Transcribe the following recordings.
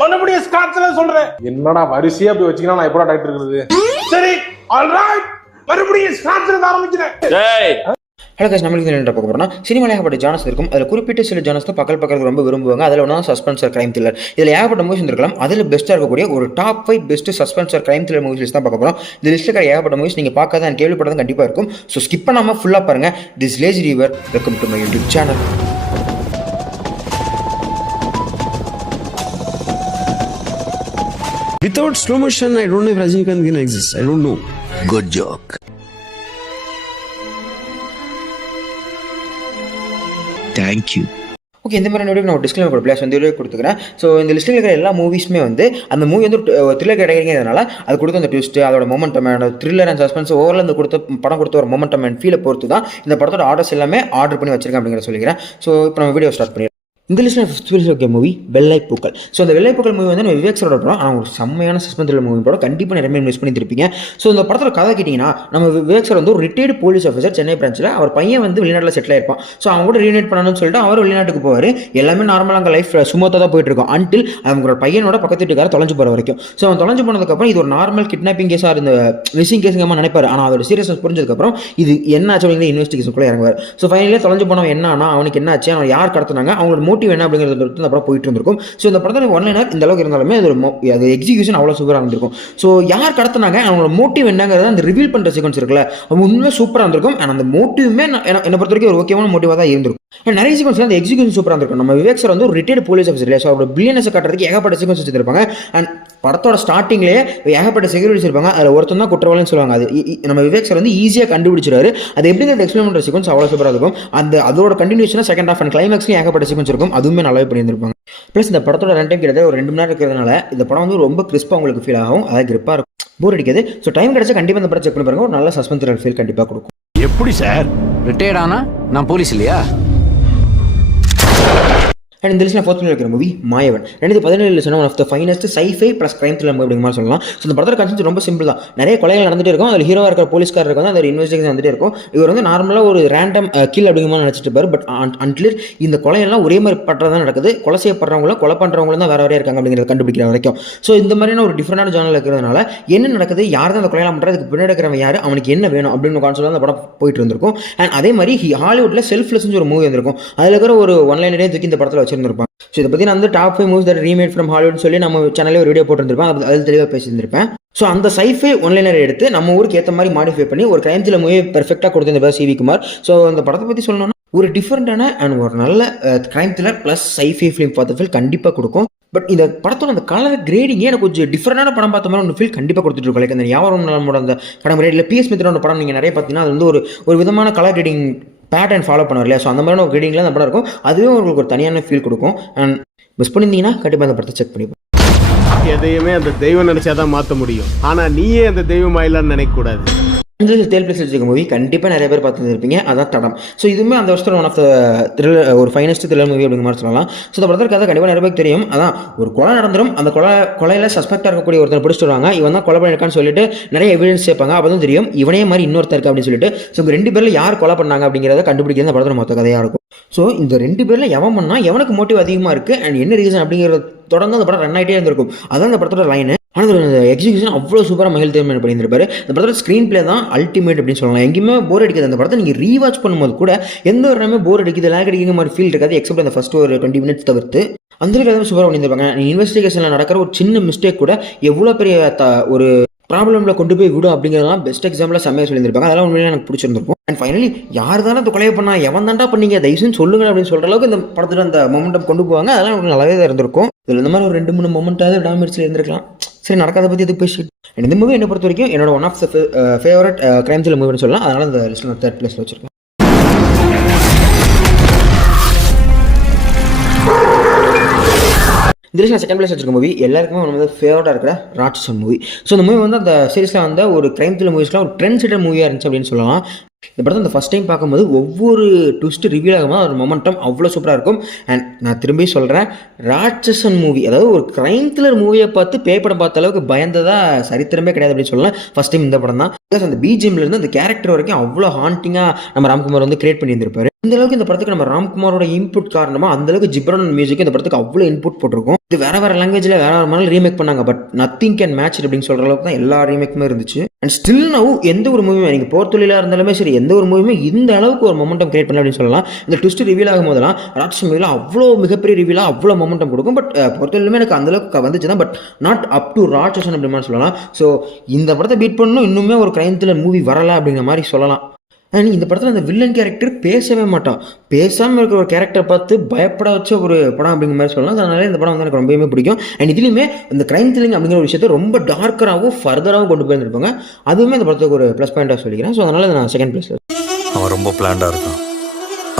மறுபடியும் ஸ்காட்ச்ல சொல்றேன். என்னடா வரிசையா அப்படி வச்சீங்கன்னா நான் எப்படா டாக்டர் இருக்குது? சரி ஆல்ரைட், மறுபடியும் ஸ்காட்ச்ல ஆரம்பிக்கிறேன். டேய் ஹலோ கைஸ், நம்மளுக்கு என்ன பார்க்க போகிறோம்னா சினிமாவில் ஏகப்பட்ட ஜானஸ் இருக்கும். அதில் குறிப்பிட்ட சில ஜானஸ் தான் பக்கத்துக்கு ரொம்ப விரும்புவாங்க. அதில் ஒன்றா சஸ்பென்சர் கிரைம் த்ரில்லர். இதில் ஏகப்பட்ட மூவிஸ் இருக்கலாம். அதில் பெஸ்ட்டாக இருக்கக்கூடிய ஒரு top 5 best suspense crime thriller movies தான் பார்க்க போகிறோம். இந்த லிஸ்ட்டில் இருக்கிற ஏகப்பட்ட மூவிஸ் நீங்கள் பார்க்காத அண்ட் கேள்விப்பட்டது கண்டிப்பாக இருக்கும். ஸோ ஸ்கிப் பண்ணாமல் ஃபுல்லாக பாருங்கள். This lazy river, welcome to my YouTube channel. Without slow motion, I don't know if Rajinikanth can exist. I don't know. Good joke. Thank you. Okay, இந்த மாதிரி வீடியோ நான் டிஸ்கிளைமர் ஒரு பிளேஸ் வந்து கொடுத்துக்கிறேன். So இந்த லிஸ்ட்டில் இருக்கிற எல்லா மூவிஸுமே வந்து அந்த மூவி வந்து த்ரில்லர் கிடைக்கிறதுனால அது கொடுத்த அந்த ட்விஸ்ட்டு, அதோட momentum and thriller and suspense overall இந்த படம் கொடுத்த ஒரு மொமெண்டம் அண்ட் ஃபீலை பொறுத்து தான் இந்த படத்தோட ஆர்டர்ஸ் எல்லாமே ஆர்டர் பண்ணி வச்சிருக்கேன் அப்படிங்கிற சொல்லிக்கிறேன். ஸோ இப்போ நம்ம வீடியோ ஸ்டார்ட் பண்ணிடுறோம். இந்த லிஸ்ட்டில் ஃபிஃப்த் இருக்க மூவி வெள்ளைப்பூக்கள். ஸோ அந்த வெள்ளைப்பூக்கள் மூவி வந்து நம்ம விவேக் சாரோட படம். ஆனால் ஒரு செம்மையான சஸ்பென்ஸ் மூவி படம். கண்டிப்பாக நிறைய மிஸ் பண்ணி திருப்பீங்க. ஸோ இந்த படத்தோட கதை கேட்டிங்கன்னா, நம்ம விவேக் சார் வந்து ஒரு ரிட்டையர்டு போலீஸ் ஆஃபீஸர் சென்னை பிரான்ச்சில். அவர் பையன் வந்து வெளிநாட்டில் செட்டில் ஆயிருப்பான். ஸோ அவங்க கூட ரீயூனைட் பண்ணணும்னு சொல்லிட்டு அவர் வெளிநாட்டுக்கு போவார். எல்லாமே நார்மலாக அங்கே லைஃப் சுமத்தாக தான் போயிட்டு இருக்கும் அன்டில் அவங்களோட பையனோட பக்கத்து வீட்டுக்கார தொலைஞ்சு போகிற வரைக்கும். ஸோ அவன் தொலைஞ்சு போனதுக்கப்புறம் இது ஒரு நார்மல் கிட்னாப்பிங் கேஸாக இருந்த மிஸ்ஸிங் கேஸுங்க நினைப்பார். ஆனால் அதோட சீரியஸ்னஸ் புரிஞ்சதுக்கப்புறம் இது என்ன ஆச்சு அப்படிங்கிற இன்வெஸ்டிகேஷனுக்குள்ளே இறங்குவார். ஸோ ஃபைனலியாக தொலைஞ்சு போனவன் என்ன ஆனால் அவனுக்கு என்ன ஆச்சு, அவன் யார் கடத்தினாங்க, அவங்களோட மோட்டிவ் என்ன அப்படிங்கிறது இந்த படம் போயிட்டு இருந்திருக்கும். ஸோ இந்த படத்தில் ஒன்லைனர் இந்த அளவுக்கு இருந்தாலுமே அது எக்ஸிகியூஷன் அவ்வளோ சூப்பராக இருந்திருக்கும். ஸோ யார் கடத்தினாங்க, அவங்களோட மோட்டிவ் என்னங்கிறத அந்த ரிவீல் பண்ணுற சீக்வன்ஸ் இருக்குல்ல, அது உண்மையாக சூப்பராக இருந்திருக்கும். அண்ட் அந்த மோட்டிவுமே என்னை பொறுத்த வரைக்கும் ஒரு ஓகேவான மோட்டிவாக தான் இருந்திருக்கும். நிறைய சீக்வன்ஸ்ல அந்த எக்ஸிகியூஷன் சூப்பராக இருந்திருக்கும். நம்ம விவேக் சார் வந்து ஒரு ரிட்டையர்டு போலீஸ் ஆஃபீஸர் இல்லையா, ஸோ அவரோட பில்லியனஸை காட்டுறதுக்கு ஏகப்பட்ட சீக்வன்ஸ் வச்சிருப்பாங்க. அண்ட் படத்தோட ஸ்டார்டிங்லேயே ஏகப்பட்ட செக்யூரிட்டிஸ் இருப்பாங்க. அதில் ஒருத்தன் தான் குற்றவாளின்னு சொல்லுவாங்க. அது நம்ம விவேக் சார் வந்து ஈஸியாக கண்டுபிடிச்சிருவாரு. அது எப்படிங்கிறது எக்ஸ்பிளைன் பண்ணுற சீக்வன்ஸ் அவ்வளோ சூப்பராக இருக்கும். அதோட கண்டினியூஷனாக செகண்ட் ஹாஃப் அண்ட் கிளைமேக்ஸ்லையும் ஏகப்பட்ட சீக்வன்ஸ் இருக்கும். அதுவுமே நல்லாவே பண்ணியிருப்பாங்க. ப்ளஸ் இந்த படத்தோட ரன் டைம் கிட்டத்தட்ட ஒரு 2 மணி நேரம் இருக்கிறதுனால இந்த படம் வந்து ரொம்ப கிறிஸ்பாக உங்களுக்கு ஃபீல் ஆகும். அதாவது கிரிப்பாக இருக்கும், போர் அடிக்காது. ஸோ டைம் கிடைச்சா கண்டிப்பாக இந்த படம் செக் பண்ணி பாருங்க. ஒரு நல்ல சஸ்பென்ஸ் ஃபீல் கண்டிப்பாக கொடுக்கும். எப்படி சார் ரிட்டையர்ட் ஆனா நான் போலீஸ் இல்லையா? அண்ட் இந்த லிஸ்ட்டில் ஃபோர்த் இருக்கிற மூவி மாயவன். 2017 சொன்ன one of the finest sci-fi plus crime thriller movie அப்படிங்கிற மாதிரி சொல்லலாம். ஸோ இந்த படத்தோட கான்செப்ட் ரொம்ப சிம்பிள் தான். நிறைய கொலைகள் நடந்துட்டு இருக்கும். அதில் ஹீரோவாக இருக்கிற போலீஸ்காரருக்கு வந்து அந்த இன்வெஸ்டிகேஷன் வந்துட்டே இருக்கும். இவர் வந்து நார்மலாக ஒரு ரேண்டம் கில் அப்படிங்கிற மாதிரி நினச்சிட்டு இருப்பார். பட் அன்டில் இந்த கொலையெல்லாம் ஒரே மாதிரி பட்டதான் நடக்குது. கொலை செய்யப்படுறவங்களும் கொலை பண்ணுறவங்களும் தான் வேற வேறையாக இருக்காங்க அப்படிங்கிறத கண்டுபிடிக்கிற வரைக்கும். ஸோ இந்த மாதிரியான ஒரு டிஃப்ரெண்டான ஜானல் இருக்கிறதுனால என்ன நடக்குது, யார் தான் அந்த கொலையெல்லாம் பண்ணுறதுக்கு பின்னாடி இருக்கிறவங்க யார், அவனுக்கு என்ன வேணும் அப்படின்னு கான்செப்ட் அந்த படம் போயிட்டு இருந்திருக்கும். அண்ட் அதே மாதிரி ஹாலிவுட்டில் செல்ஃப்லெஸ்னு ஒரு மூவி வந்திருக்கும். அதில் இருக்கிற ஒரு ஒன்லைனரே தூக்கி இந்த படத்தில் வச்சிருந்திருப்பாங்க. ஸோ இதை பற்றி நான் வந்து top 5 movies that remade from Hollywood சொல்லி நம்ம சேனலில் ஒரு வீடியோ போட்டுருந்துருப்பேன். அதில் தெளிவாக பேசியிருந்திருப்பேன். ஸோ அந்த சைஃபை ஒன்லைனரை எடுத்து நம்ம ஊருக்கு ஏற்ற மாதிரி மாடிஃபை பண்ணி ஒரு கிரைம் த்ரில்லர் மூவி பெர்ஃபெக்டாக கொடுத்திருந்த சிவி குமார். ஸோ அந்த படத்தை பற்றி சொல்லணும்னா ஒரு டிஃப்ரெண்டான அண்ட் ஒரு நல்ல crime thriller plus sci-fi film பார்த்த ஃபீல் கண்டிப்பாக கொடுக்கும். பட் இந்த படத்தோட அந்த கலர் கிரேடிங்கே எனக்கு கொஞ்சம் டிஃப்ரெண்டான படம் பார்த்த மாதிரி ஒன்று ஃபீல் கண்டிப்பாக கொடுத்துட்டு இருக்கும். லைக் அந்த யாவரும் நம்மளோட அந்த படம் கிரேட் இல்லை பிஎஸ் மித்ரோட படம் நீங்கள் நிறைய பார்த்தீங்கன்னா அது வந்து ஒரு விதமான கலர் கிரேடிங் பேட்டர்ன் ஃபாலோ பண்ணுவார் இல்லையா. ஸோ அந்த மாதிரியான ஒரு கிரேடிங்கில் அந்த படம் இருக்கும். அதுவே உங்களுக்கு ஒரு தனியான ஃபீல் கொடுக்கும். அண்ட் மிஸ் பண்ணியிருந்தீங்கன்னா கண்டிப்பாக அந்த படத்தை செக் பண்ணிப்போம். எதையுமே அந்த தெய்வம் நினைச்சாதான் மாற்ற முடியும். ஆனா நீயே அந்த தெய்வம் ஆயிலான்னு நினைக்க கூடாது. தேல் பிளேஸ் வச்சுக்க மூவி கண்டிப்பாக நிறைய பேர் பார்த்துருப்பீங்க. அதான் தடம். ஸோ இதுவுமே அந்த வருஷத்தில் ஒன் ஆஃப் த த்ரில்லர் ஒரு ஃபைனஸ்ட் த்ரில்லர் மூவி அப்படிங்கிற மாதிரி சொல்லலாம். ஸோ இந்த படத்தில் கதை கண்டிப்பாக நிறைய பேருக்கு தெரியும். அதான் ஒரு கொலை நடந்துடும். அந்த கொலையில் சஸ்பெக்டாக இருக்கக்கூடிய ஒருத்தர் பிடிச்சிட்டு வருவாங்க. இவன் தான் கொலை பண்ணியிருக்கான்னு சொல்லிட்டு நிறைய எவிடன்ஸ் சேர்ப்பாங்க. அப்போ தான் தெரியும் இவனே மாதிரி இன்னொருத்தர் இருக்கு அப்படின்னு சொல்லிட்டு. ஸோ இந்த 2 பேரில் யார் கொலை பண்ணாங்க அப்படிங்கிறத கண்டுபிடிக்கிறது இந்த படத்தில் மொத்த கதையாக இருக்கும். ஸோ இந்த 2 பேரில் எவன் பண்ணால் எவனுக்கு மோட்டிவ் அதிகமாக இருக்குது அண்ட் என்ன ரீசன் அப்படிங்கிறத தொடர்ந்து அந்த படம் ரன் ஆகிட்டே இருந்திருக்கும். அதான் இந்த படத்தோட லைனு. ஆனால் அந்த எக்ஸிகியூஷன் அவ்வளோ சூப்பராக மகிழ் தேர்மன் பண்ணியிருப்பாரு. இந்த படத்தோட ஸ்க்ரீன் பிளே தான் அல்டிமேட் அப்படின்னு சொல்லலாம். எங்கேயுமே போர் அடிக்காது. அந்த படத்தை நீங்கள் ரீவாச் பண்ணும்போது கூட எந்த ஒரு நேரமே போர் அடிக்குது லேக் அடிக்கிற மாதிரி ஃபீல் இருக்காது. எக்ஸப்ட் அந்த ஃபர்ஸ்ட் ஒரு 20 மினிட்ஸ் தவிர்த்து அந்த கதை சூப்பராக பண்ணியிருப்பாங்க. இன்வெஸ்டிகேஷனில் நடக்கிற ஒரு சின்ன மிஸ்டேக் கூட எவ்வளோ பெரிய ஒரு ப்ராப்ளமில் கொண்டு போய் விடும் அப்படிங்கிறதெல்லாம் பெஸ்ட் எக்ஸாம்பிளாக செம்மையாக சொல்லியிருப்பாங்க. அதெல்லாம் உண்மையிலே எனக்கு பிடிச்சிருந்திருக்கும். அண்ட் ஃபைனலி யார் தானே அந்த கொலையை பண்ணா, எவன் தாண்டா பண்ணீங்க, தயவுசெய்து சொல்லுங்க அப்படின்னு சொல்கிற அளவுக்கு இந்த படத்தில் அந்த மொமெண்டம் கொண்டு போவாங்க. அதெல்லாம் உங்களுக்கு நல்லாவே தான் இருந்திருக்கும். இதில் இந்த மாதிரி ஒரு 2-3 மொமெண்ட்டாவது டாமேஜில் இருந்திருக்கலாம். சரி, நடக்காத பற்றி எதுக்கு பேசிட்டு. இந்த மூவி என்னை பொறுத்த வரைக்கும் என்னோட one of the favourite crime thriller மூவின்னு சொல்லலாம். அதனால் இந்த லிஸ்ட்டில் 3rd பிளேஸில் வச்சிருக்கேன். இந்த லிஸ்ட் நான் செகண்ட் பிளேஸ் வச்சிருக்க மூவி எல்லாருக்குமே வந்து ஃபேவரட்டாக இருக்கிற ராட்சசன் மூவி. ஸோ இந்த மூவி வந்து அந்த சீரிஸில் வந்து ஒரு கிரைம் த்ரில்லர் மூவிஸ்லாம் ஒரு ட்ரெண்ட் செட்டர் மூவியாக இருந்துச்சு அப்படின்னு சொல்லலாம். இந்த படத்தை அந்த ஃபஸ்ட் டைம் பார்க்கும்போது ஒவ்வொரு ட்விஸ்ட் ரிவீல் ஆகும்போது ஒரு மொமெண்டம் அவ்வளோ சூப்பராக இருக்கும். அண்ட் நான் திரும்பி சொல்கிறேன், ராட்சசன் மூவி, அதாவது ஒரு க்ரைம் த்ரில்லர் மூவியை பார்த்து பேய் படம் பார்த்த அளவுக்கு பயந்ததா சரித்திரமே கிடையாது அப்படின்னு சொல்லலாம். ஃபஸ்ட் டைம் இந்த படம் தான். அந்த பிஜிஎம்லேருந்து அந்த கேரக்டர் வரைக்கும் அவ்வளோ ஹாண்டிங்காக நம்ம ராம்குமார் வந்து கிரியேட் பண்ணியிருந்திருப்பாரு. இந்த அளவுக்கு இந்த படத்துக்கு நம்ம ராம்குமாரோட இன்புட் காரணமாக அந்த அளவுக்கு ஜிப்ரான் மியூசிக் இந்த படத்துக்கு அவ்வளோ இன்புட் போட்டிருக்கும். இது வேற லாங்குவேஜில் வேற மாதிரி ரீமேக் பண்ணாங்க, பட் நத்திங் கேன் மேட்ச் அப்படின்னு சொல்கிற அளவுக்கு தான் எல்லா ரீமேக்குமே இருந்துச்சு. அண்ட் ஸ்டில் நவ் எந்த ஒரு மூவியுமே, நீங்கள் போர்த்தொழிலாக இருந்தாலுமே சரி, எந்த ஒரு மூவியுமே இந்த அளவுக்கு ஒரு மொமெண்டம் கிரியேட் பண்ணல அப்படின்னு சொல்லலாம். இந்த ட்விஸ்ட் ரிவீல் ஆகும் போதெல்லாம் ராட்சசன் மூவியில் அவ்வளோ மிகப்பெரிய ரிவீலாக அவ்வளோ மொமெண்டம் கொடுக்கும். பட் பொறுத்தவரையிலுமே எனக்கு அந்தளவுக்கு வந்துச்சு தான், பட் நாட் அப் டு ராட்சசன் அப்படின்னு சொல்லலாம். ஸோ இந்த படத்தை பீட் பண்ணணும், இன்னுமே ஒரு க்ரைம் த்ரில்லர் மூவி வரலாம் அப்படிங்கிற மாதிரி சொல்லலாம். அண்ட் இந்த படத்தில் அந்த வில்லன் கேரக்டர் பேசவே மாட்டான், பேசாமல் இருக்கிற ஒரு கேரக்டரை பார்த்து பயப்பட வச்ச ஒரு படம் அப்படிங்கிற மாதிரி சொல்லலாம். அதனால இந்த படம் வந்து எனக்கு ரொம்பவே பிடிக்கும். அண்ட் இதுலையுமே இந்த க்ரைம் த்ரில்லிங் அப்படிங்கிற ஒரு விஷயத்தை ரொம்ப டார்க்கராகவும் ஃபர்தராகவும் கொண்டு போயிருந்திருப்பாங்க. அதுவுமே இந்த படத்துக்கு ஒரு ப்ளஸ் பாயிண்டாக சொல்லிக்கிறேன். ஸோ அதனால நான் செகண்ட் பிளேஸ். அவன் ரொம்ப பிளான்டாக இருக்கான்,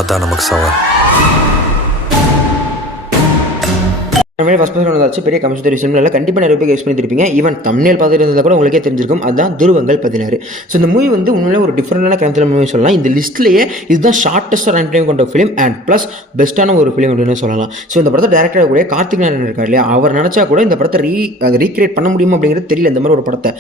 அதான் நமக்கு சவால். நம்ம ஃபஸ்ட் பர்சன் வந்தாச்சு, பெரிய கம்ப்யூட்டர் விஷயம் இல்லை, கண்டிப்பாக நிறைய பேர் யூஸ் பண்ணியிருப்பீங்க. ஈவன் தம்ப்நெயில் பார்த்துட்டு இருந்தால் கூட உங்களுக்கே தெரிஞ்சிருக்கும், அதுதான் துருவங்கள் 16. ஸோ இந்த மூவி வந்து உண்மையிலே ஒரு டிஃப்ரெண்டான க்ரைம் த்ரில்லர் மூவி சொல்லலாம். இந்த லிஸ்ட்லேயே இதுதான் ஷார்ட்டஸ்ட் ரன் டைம் கொண்ட ஃபிலிம் அண்ட் ப்ளஸ் பெஸ்ட்டான ஒரு ஃபிலிம் அப்படின்னு சொல்லலாம். ஸோ இந்த படத்தை டேரக்டர் கூட கார்த்திக் நாராயணன் இருக்கார் இல்லையா, அவர் நினச்சா கூட இந்த படத்தை ரீக்ரியேட் பண்ண முடியுமா அப்படிங்கிறது தெரியல. இந்த மாதிரி ஒரு படத்தை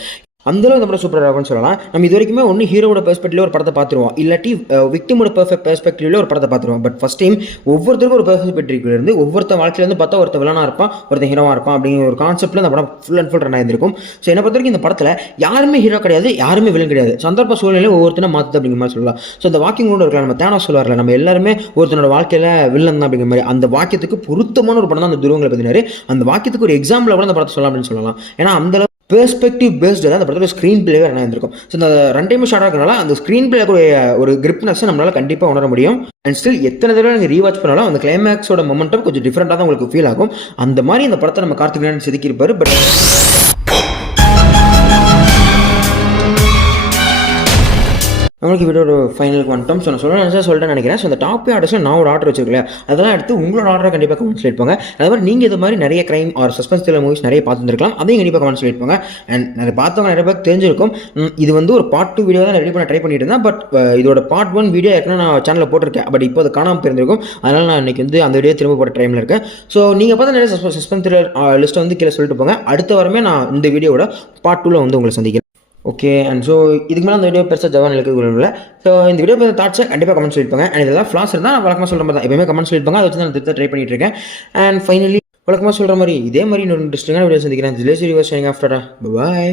அந்தளவு இந்த படம் சூப்பராக இருக்கும்னு சொல்லலாம். நம்ம இது வரைக்குமே ஒன்று ஹீரோட பெர்ஸ்பெக்டிவ்ல ஒரு படத்தை பார்த்துருவோம், இல்லாட்டி விக்டிமோட பெர்ஸ்பெக்டிவ்ல ஒரு படத்தை பார்த்துருவோம். பட் ஃபஸ்ட் டைம் ஒவ்வொருத்தருக்கும் ஒரு பெர்ஸ்பெக்டிவ்ல இருந்து ஒவ்வொருத்த வாழ்க்கையிலேருந்து பார்த்தா ஒருத்தர் வில்லனாக இருப்பான், ஒருத்தர் ஹீரோவாக இருப்பான் அப்படிங்கிற ஒரு கான்செப்ட்டில் இந்த படம் ஃபுல் அண்ட் ஃபுல் ரன் ஆயிருக்கும். ஸோ என்னை பொறுத்த வரைக்கும் இந்த படத்தில் யாருமே ஹீரோ கிடையாது, யாருமே வில்லன் கிடையாது, சந்தர்ப்ப சூழ்நிலை ஒவ்வொருத்தரும் மாற்றுது அப்படிங்கிற மாதிரி சொல்லலாம். ஸோ இந்த வாக்கிங் கூட இருக்கலாம், நம்ம தேனோஸ் சொல்லுவார்ல, நம்ம எல்லாருமே ஒருத்தனோட வாழ்க்கையில் வில்லன் தான் அப்படிங்கிற மாதிரி, அந்த வாக்கியத்துக்கு பொருத்தமான ஒரு படம் தான் அந்த துருவங்களை 16. அந்த வாக்கியத்துக்கு ஒரு எக்ஸாம்பிள் கூட அந்த படத்தை சொல்லலாம் அப்படின்னு சொல்லலாம். ஏன்னா அந்த பெர்ஸ்பெக்டிவ் பேஸ்டு தான் அந்த படத்தோட ஸ்க்ரீன் பிளேவே என்ன இருந்திருக்கும். ஸோ இந்த ரன் டைம் ஷார்ட்டாக இருக்கிறனால அந்த ஸ்க்ரீன் பிளே ஒரு கிரிப்னஸை நம்மளால் கண்டிப்பாக உணர முடியும். அண்ட் ஸ்டில் எத்தனை தடவை நீங்கள் ரீவாச் பண்ணாலும் அந்த கிளைமேக்ஸோட மொமெண்டம் கொஞ்சம் டிஃப்ரெண்ட்டாக தான் உங்களுக்கு ஃபீல் ஆகும். அந்த மாதிரி இந்த படத்தை நம்ம கார்த்திக் நாராயணன் செதுக்கியிருப்பார். பட் நம்மளுக்கு வீடியோட ஃபைனலுக்கு வந்துட்டோம். ஸோ நான் சொல்லிட்டேன் நினைக்கிறேன். ஸோ அந்த டாப் ஆர்டர்ஸில் நான் ஒரு ஆர்டர் வச்சிருக்கேன், அதெல்லாம் எடுத்து உங்களோட ஆர்டரை கண்டிப்பாக கமெண்ட்ஸ் சொல்லியிருப்பாங்க. அதே மாதிரி நீங்கள் இது மாதிரி நிறைய crime or suspense thriller movies நிறைய பார்த்துருக்கலாம், அதையும் கண்டிப்பாக கமெண்ட்ஸ் சொல்லியிருப்பாங்க. அண்ட் நிறைய பார்த்தவங்க நிறைய பேருக்கு தெரிஞ்சிருக்கும். இது வந்து ஒரு பார்ட் 2 வீடியோ தான் ரெடி பண்ண ட்ரை பண்ணிட்டு இருந்தேன். பட் இதோட பார்ட் 1 வீடியோ ஏற்கனவே நான் சேனலில் போட்டிருக்கேன், பட் இப்போ அது காணாமல் போயிருந்திருக்கும். அதனால் நான் இன்றைக்கி வந்து அந்த வீடியோ திரும்ப போட்ட டைமில் இருக்கேன். ஸோ நீங்கள் பார்த்து நிறைய சஸ்பென்ஸ் த்ரில்லர் லிஸ்ட்டை வந்து கீழே சொல்லிட்டு போங்க. அடுத்த வாரமே நான் இந்த வீடியோட பார்ட் 2ல் வந்து உங்களை சந்திக்கிறேன். ஓகே. அண்ட் ஸோ இதுக்கு மேலே அந்த வீடியோ பெருசாக ஜவான் எழுதுல. ஸோ இந்த வீடியோ பற்றி தாட்ஸை கண்டிப்பாக கமெண்ட் சொல்லியிருப்பாங்க. அண்ட் இதெல்லாம் ஃப்ளாஸ் இருந்தால் நான் வழக்கமாக சொல்கிற மாதிரி தான் எப்பவுமே கமெண்ட் சொல்லியிருப்பாங்க. அதை வச்சு நான் திருத்த ட்ரை பண்ணிட்டு இருக்கேன். அண்ட் ஃபைனலி வழக்கமாக சொல்கிற மாதிரி இதே மாதிரி இன்னொரு இன்ட்ரெஸ்டிங்கான வீடியோ சந்திக்கிறேன். திலேஷ் ரிவர்ஸ் ஆஃப்டரா. பாய்.